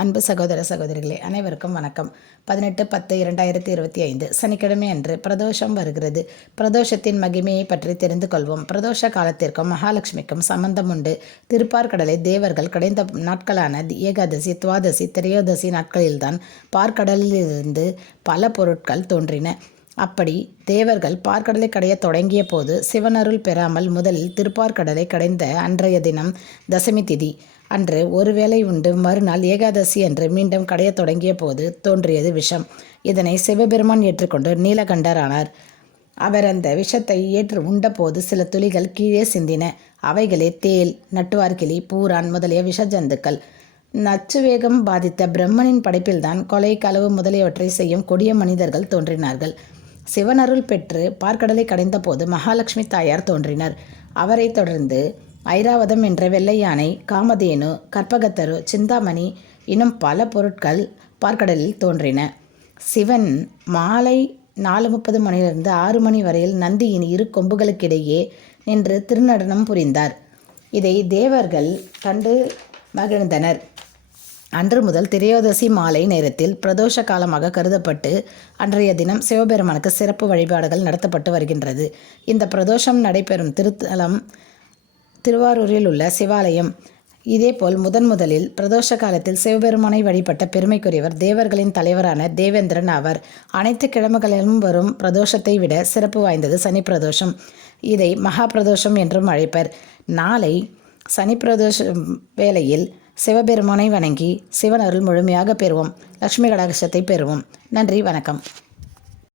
அன்பு சகோதர சகோதரிகளே அனைவருக்கும் வணக்கம். 18/10/2025 சனிக்கிழமை அன்று பிரதோஷம் வருகிறது. பிரதோஷத்தின் மகிமையை பற்றி தெரிந்து கொள்வோம். பிரதோஷ காலத்திற்கும் மகாலட்சுமிக்கும் சம்பந்தம் உண்டு. திருப்பார்கடலை தேவர்கள் கடைந்த நாட்களான ஏகாதசி, துவாதசி, திரையோதசி நாட்களில்தான் பார்க்கடலிலிருந்து பல பொருட்கள் தோன்றின. அப்படி தேவர்கள் பார்க்கடலை கடைய தொடங்கிய போது சிவனருள் பெறாமல் முதலில் திருப்பார்கடலை கடைந்த அன்றைய தினம் தசமி திதி அன்று ஒருவேளை உண்டு. மறுநாள் ஏகாதசி அன்று மீண்டும் கடைய தொடங்கிய போது தோன்றியது விஷம். இதனை சிவபெருமான் ஏற்றுக்கொண்டு நீலகண்டரானார். அவர் அந்த விஷத்தை ஏற்று உண்டபோது சில துளிகள் கீழே சிந்தின. அவைகளே தேல், நட்டுவார்கிளி, பூரான் முதலிய விஷஜந்துக்கள். நச்சுவேகம் பாதித்த பிரம்மனின் படைப்பில்தான் கொலை, களவு முதலியவற்றை செய்யும் கொடிய மனிதர்கள் தோன்றினார்கள். சிவனருள் பெற்று பார்க்கடலை கடைந்த போது மகாலட்சுமி தாயார் தோன்றினார். அவரை தொடர்ந்து ஐராவதம் என்ற வெள்ளை யானை, காமதேனு, கற்பகத்தரு, சிந்தாமணி இன்னும் பல பொருட்கள் பார்க்கடலில் தோன்றின. சிவன் மாலை 4:30 மணியிலிருந்து 6 மணி வரையில் நந்தியின் இரு கொம்புகளுக்கிடையே நின்று திருநடனம் புரிந்தார். இதை தேவர்கள் கண்டு மகிழ்ந்தனர். அன்று முதல் திரையோதசி மாலை நேரத்தில் பிரதோஷ காலமாக கருதப்பட்டு அன்றைய தினம் சிவபெருமானுக்கு சிறப்பு வழிபாடுகள் நடத்தப்பட்டு வருகின்றது. இந்த பிரதோஷம் நடைபெறும் திருத்தலம் திருவாரூரில் உள்ள சிவாலயம். இதேபோல் முதலில் பிரதோஷ காலத்தில் சிவபெருமானை வழிபட்ட பெருமைக்குரியவர் தேவர்களின் தலைவரான தேவேந்திரன் ஆவார். அனைத்து கிழமைகளிலும் வரும் பிரதோஷத்தை விட சிறப்பு வாய்ந்தது சனி பிரதோஷம். இதை மகா பிரதோஷம் என்றும் அழைப்பர். நாளை சனி பிரதோஷ வேளையில் சிவபெருமானை வணங்கி சிவன் அருள் முழுமையாக பெறுவோம். லட்சுமி கடாட்சத்தை பெறுவோம். நன்றி, வணக்கம்.